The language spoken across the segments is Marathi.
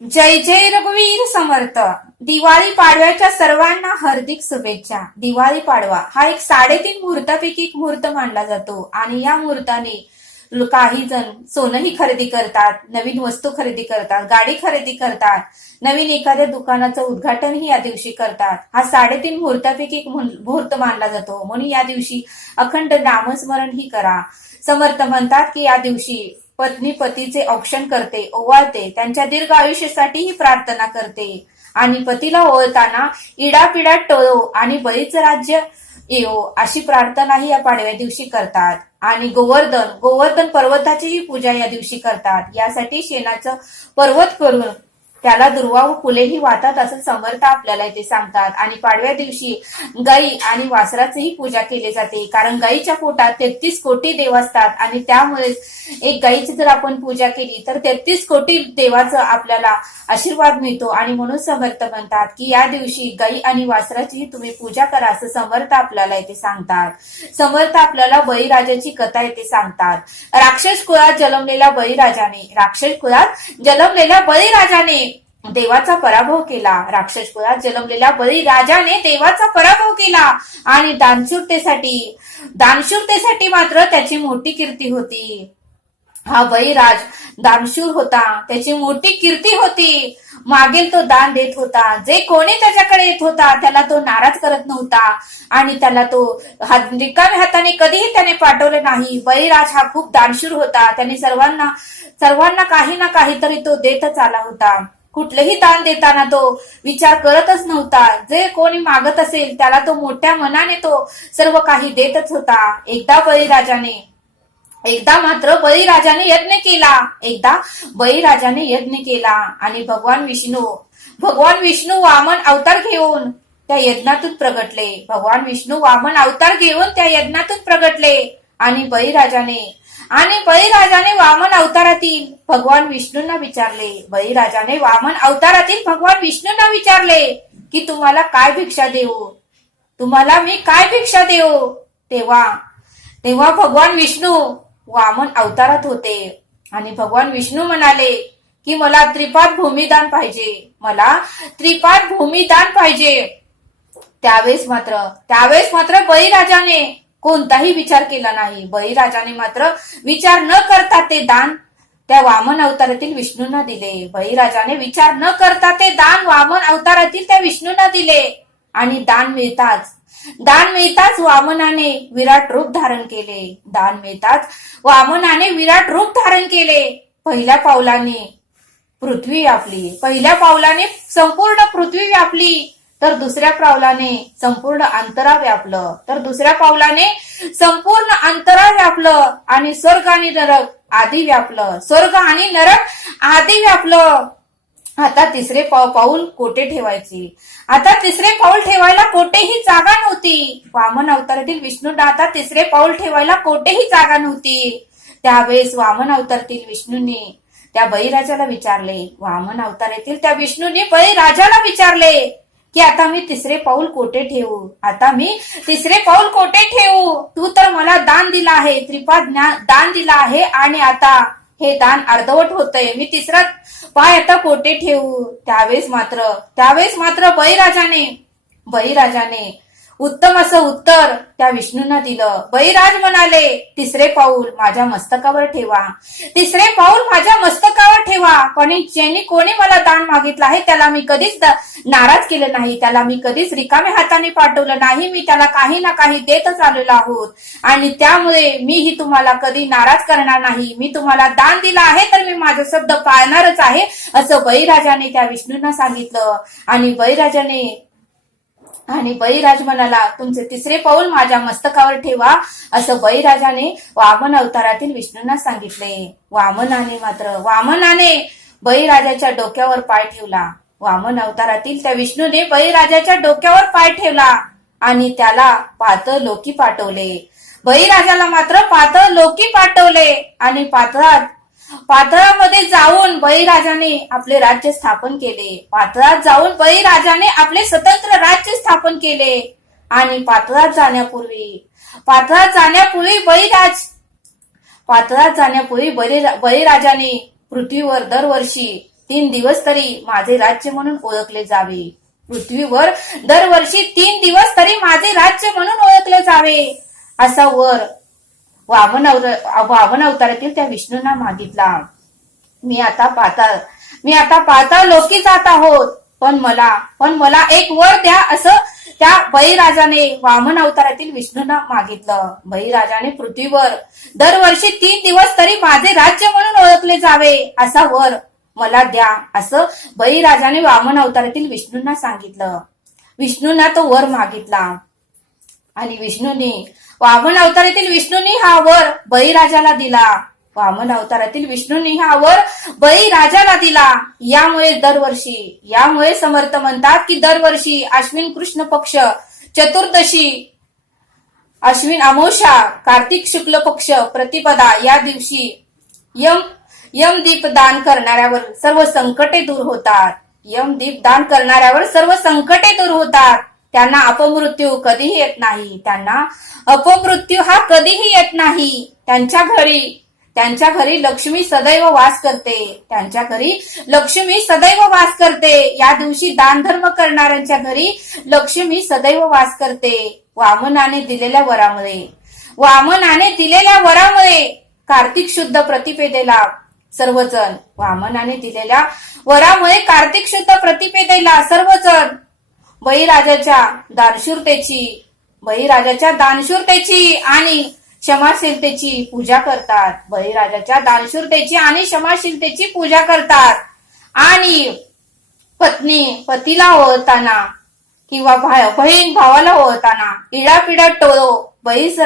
जय जय रघुवीर समर्थ. दिवाळी पाडव्याच्या सर्वांना हार्दिक शुभेच्छा. दिवाळी पाडवा हा एक 3.5 मुहूर्तापैकी एक मुहूर्त मानला जातो आणि या मुहूर्ताने काही जण सोनंही खरेदी करतात, नवीन वस्तू खरेदी करतात, गाडी खरेदी करतात, नवीन एखाद्या दुकानाचं उद्घाटनही या दिवशी करतात. हा 3.5 मुहूर्तापैकी एक मुहूर्त मानला जातो. म्हणून या दिवशी अखंड नामस्मरणही करा. समर्थ म्हणतात की या दिवशी पत्नी पतीचे औक्षण करते, ओवाळते, त्यांच्या दीर्घ आयुष्यासाठीही प्रार्थना करते आणि पतीला ओवाळताना इडापिडा टळो आणि बळीचं राज्य येवो अशी प्रार्थनाही या पाडव्या दिवशी करतात. आणि गोवर्धन पर्वताचीही पूजा या दिवशी करतात. यासाठी शेणाचं पर्वत करून त्याला दुर्वा व फुलेही वाहतात असं समर्थ आपल्याला इथे सांगतात. आणि पाडव्या दिवशी गाई आणि वासराचीही पूजा केली जाते, कारण गाईच्या पोटात 33 कोटी देव असतात आणि त्यामुळे एक गाईची जर आपण पूजा केली तर 33 कोटी देवाचा आपल्याला आशीर्वाद मिळतो. आणि म्हणून समर्थ म्हणतात की या दिवशी गाई आणि वासराचीही तुम्ही पूजा करा असं समर्थ आपल्याला इथे सांगतात. समर्थ आपल्याला बळीराजाची कथा इथे सांगतात. राक्षस कुळात जन्मलेल्या बळीराजाने देवाचा पराभव केला. राक्षस कुळात जन्मलेल्या बळीराजाने देवाचा पराभव केला आणि दानशूरतेसाठी मात्र त्याची मोठी कीर्ती होती. हा बळीराज दानशूर होता, त्याची मोठी कीर्ती होती. मागेल तो दान देत होता. जे कोणी त्याच्याकडे येत होता त्याला तो नाराज करत नव्हता आणि त्याला तो रिकाम्या हाताने कधीही त्याने पाठवले नाही. बळीराज हा खूप दानशूर होता. त्याने सर्वांना काही ना काहीतरी तो देतच आला होता. कुठलेही दान देताना तो विचार करतच नव्हता. जे कोणी मागत असेल त्याला तो मोठ्या मनाने तो सर्व काही देतच होता. एकदा मात्र बळीराजाने यज्ञ केला आणि भगवान विष्णू वामन अवतार घेऊन त्या यज्ञातून प्रगटले. आणि बळीराजाने वामन अवतारातील भगवान विष्णूंना विचारले की तुम्हाला काय भिक्षा देऊ, तुम्हाला मी काय भिक्षा देऊ. तेव्हा भगवान विष्णू वामन अवतारात होते आणि भगवान विष्णू म्हणाले की मला त्रिपाद भूमिदान पाहिजे. त्यावेळेस मात्र बळीराजाने कोणताही विचार केला नाही. बळीराजाने मात्र विचार न करता ते दान त्या वामन अवतारातील विष्णूंना दिले. बळीराजाने विचार न करता ते दान वामन अवतारातील त्या विष्णूंना दिले. आणि दान मिळताच वामनाने विराट रूप धारण केले. पहिल्या पावलाने संपूर्ण पृथ्वी व्यापली, तर दुसऱ्या पावलाने संपूर्ण अंतरा व्यापलं, आणि स्वर्ग आणि नरक आधी व्यापलं. आता तिसरे पाऊल ठेवायला कोठेही जागा नव्हती. वामन अवतारातील विष्णूंना आता तिसरे पाऊल ठेवायला कोठेही जागा नव्हती. त्यावेळेस वामन अवतारातील विष्णूंनी त्या बळीराजाला विचारले. की आता मी तिसरे पाऊल कोठे ठेवू. तू तर मला दान दिला आहे, त्रिपाद दान दिला आहे आणि आता हे दान अर्धवट होतंय. मी तिसरा पाय आता कोठे ठेवू. त्यावेळेस मात्र बळीराजाने उत्तम असं उत्तर त्या विष्णूंना दिलं. बळीराज म्हणाले, तिसरे पाऊल माझ्या मस्तकावर ठेवा. कोणी मला दान मागितलं आहे त्याला मी कधीच नाराज केलं नाही, त्याला मी कधीच रिकाम्या हाताने पाठवलं नाही. मी त्याला काही ना काही देतच आलेलो आहोत आणि त्यामुळे मीही तुम्हाला कधी नाराज करणार नाही. मी तुम्हाला दान दिला आहे तर मी माझा शब्द पाळणारच आहे असं बळीराजाने त्या विष्णूंना सांगितलं. आणि बळीराज म्हणाला, तुमचे तिसरे पाऊल माझ्या मस्तकावर ठेवा असं बळीराजाने वामन अवतारातील विष्णूंना सांगितले. वामनाने बळीराजाच्या डोक्यावर पाय ठेवला. वामन अवतारातील त्या विष्णूने बळीराजाच्या डोक्यावर पाय ठेवला आणि त्याला पाताळ लोकी पाठवले. बळीराजाला मात्र पाताळ लोकी पाठवले आणि पाताळामध्ये जाऊन बळीराजाने आपले राज्य स्थापन केले. पाताळात जाऊन बळीराजाने आपले स्वतंत्र राज्य स्थापन केले. आणि पाताळात जाण्यापूर्वी बळीराजाने पृथ्वीवर दरवर्षी 3 दिवस तरी माझे राज्य म्हणून ओळखले जावे. पृथ्वीवर दरवर्षी 3 दिवस तरी माझे राज्य म्हणून ओळखले जावे असा वर वामन अवतारातील त्या विष्णूंना मागितला. मी आता पाताळ लोकी जात आहोत, पण मला एक वर द्या असं त्या बळीराजाने वामन अवतारातील विष्णूंना मागितलं. बळीराजाने पृथ्वीवर दरवर्षी 3 दिवस तरी माझे राज्य म्हणून ओळखले जावे असा वर मला द्या असं बळीराजाने वामन अवतारातील विष्णूंना सांगितलं. विष्णूंना तो वर मागितला आणि वामन अवतारातील विष्णूंनी हा वर बळीराजाला दिला. वामन अवतारातील विष्णूंनी हा वर बळीराजाला दिला. यामुळे समर्थ म्हणतात की दरवर्षी अश्विन कृष्ण पक्ष चतुर्दशी, अश्विन अमावस्या, कार्तिक शुक्ल पक्ष प्रतिपदा या दिवशी यमदीप दान करणाऱ्यावर सर्व संकटे दूर होतात. यमदीप दान करणाऱ्यावर सर्व संकटे दूर होतात. त्यांना अपमृत्यू कधीही येत नाही. हा कधीही येत नाही. त्यांच्या घरी लक्ष्मी सदैव वास करते. या दिवशी दान धर्म करणाऱ्यांच्या घरी लक्ष्मी सदैव वास करते. वामनाने दिलेल्या वरामुळे कार्तिक शुद्ध प्रतिपेदेला सर्वजण बळीराजाच्या दानशूरतेची आणि क्षमाशीलतेची पूजा करतात. आणि पतीला ओळखताना किंवा बहीण भावाला ओळखताना इडापिडात टोलो बळीच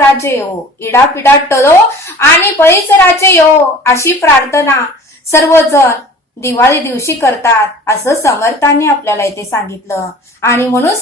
टोलो आणि बळीच राज्य येवो अशी प्रार्थना सर्वजण दिवाळी दिवशी करतात असं समर्थांनी आपल्याला इथे सांगितलं. आणि म्हणून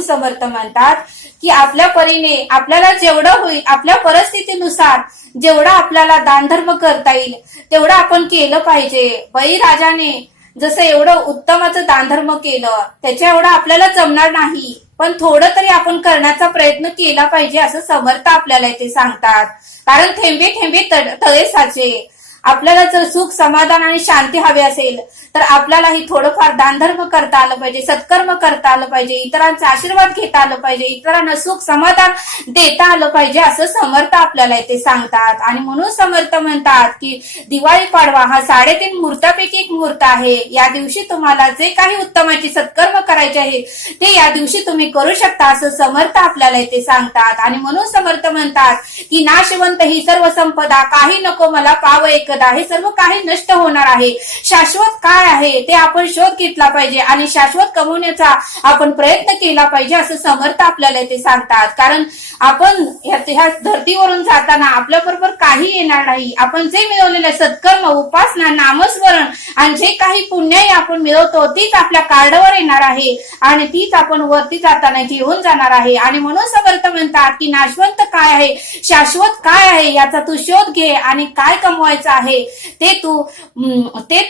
समर्थ म्हणतात की आपल्या परीने आपल्याला जेवढं होईल, आपल्या परिस्थितीनुसार जेवढा आपल्याला दानधर्म करता येईल तेवढं आपण केलं पाहिजे. बळीराजाने जसं एवढं उत्तमाचं दानधर्म केलं त्याच्या एवढं आपल्याला जमणार नाही, पण थोडं तरी आपण करण्याचा प्रयत्न केला पाहिजे असं समर्थ आपल्याला इथे सांगतात. कारण थेंबे थेंबे तळे साचे. आपल्याला जर सुख समाधान आणि शांती हवी असेल तर आपल्यालाही थोडंफार दानधर्म करता आलं पाहिजे, सत्कर्म करता आलं पाहिजे, इतरांचा आशीर्वाद घेता आलं पाहिजे, इतरांना सुख समाधान देता आलं पाहिजे असं समर्थ आपल्याला इथे सांगतात. आणि म्हणून समर्थ म्हणतात की दिवाळी पाडवा हा 3.5 मुहूर्तापैकी एक मुहूर्त आहे. या दिवशी तुम्हाला जे काही उत्तमाची सत्कर्म करायचे आहे ते या दिवशी तुम्ही करू शकता असं समर्थ आपल्याला इथे सांगतात. आणि म्हणून समर्थ म्हणतात की नाशवंत ही सर्व संपदा, काही नको मला पाव एकदा, हे सर्व काही नष्ट होणार आहे. शाश्वत काय आहे ते आपण शोध घेतला पाहिजे आणि शाश्वत कमवण्याचा आपण प्रयत्न केला पाहिजे असं समर्थ आपल्याला इथे सांगतात. कारण आपण ह्या धर्तीवरून जाताना आपल्या बरोबर काही येणार नाही. आपण जे मिळवलेले सत्कर्म, उपासना, नामस्मरण आणि जे काही पुण्यही आपण मिळवतो तीच आपल्या कार्डवर येणार आहे आणि तीच आपण वरती जाताना घेऊन जाणार आहे. आणि म्हणून समर्थ म्हणतात की नाशवंत काय आहे, शाश्वत काय आहे याचा तू शोध घे आणि काय कमवायचं आहे ते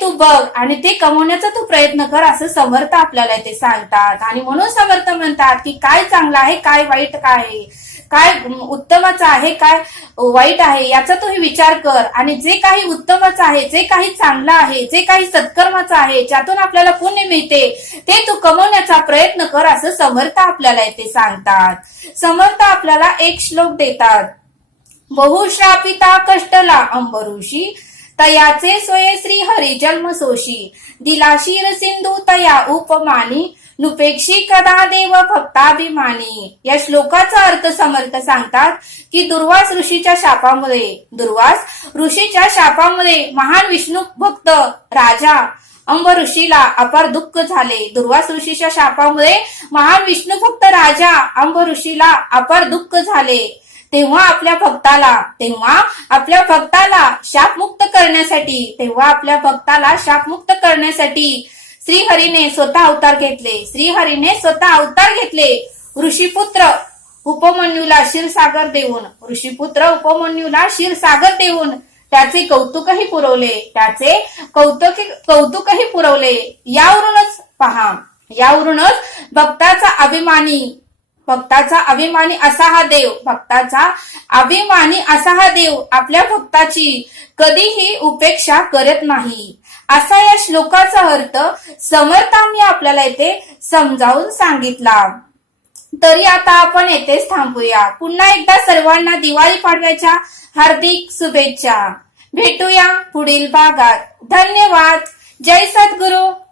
तू बघ आणि ते कमवण्याचा तू प्रयत्न कर असं समर्थ आपल्याला ते सांगतात. आणि म्हणून समर्थ म्हणतात की काय चांगलं आहे, काय वाईट काय आहे, काय उत्तमाचं आहे, काय वाईट आहे याचा तू विचार कर. आणि जे काही उत्तमाचं आहे, जे काही चांगलं आहे, जे काही सत्कर्माचं आहे, ज्यातून आपल्याला पुण्य मिळते ते तू कमवण्याचा प्रयत्न कर असं समर्थ आपल्याला इथे सांगतात. समर्थ आपल्याला एक श्लोक देतात. बहुश्रापिता कष्टला अंबऋषी, तयाचे सोये श्री हरी जन्म सोशी, दिला शिर सिंधू तया उपमानी, नुपेक्षी कदा देव भक्ताभिमानी. या श्लोकाचा अर्थ समर्थ सांगतात की दुर्वास ऋषीच्या शापामुळे महान विष्णू भक्त राजा अंब ऋषीला अपार दुःख झाले. दुर्वास ऋषीच्या शापामुळे महान विष्णू भक्त राजा अंब ऋषीला अपार दुःख झाले. तेव्हा आपल्या भक्ताला शापमुक्त करण्यासाठी श्रीहरीने स्वतः अवतार घेतले. ऋषीपुत्र उपमन्यूला क्षीरसागर देऊन त्याचे कौतुकही पुरवले. यावरूनच भक्ताचा अभिमानी असा हा देव आपल्या भक्ताची कधीही उपेक्षा करत नाही. असा या श्लोकाचा अर्थ समर्थांनी आपल्याला इथे समजावून सांगितला। तरी आता आपण येथेच थांबूया। पुन्हा एकदा सर्वांना दिवाळी पाडव्याच्या हार्दिक शुभेच्छा। भेटूया पुढील भागात। धन्यवाद। जय सद्गुरु।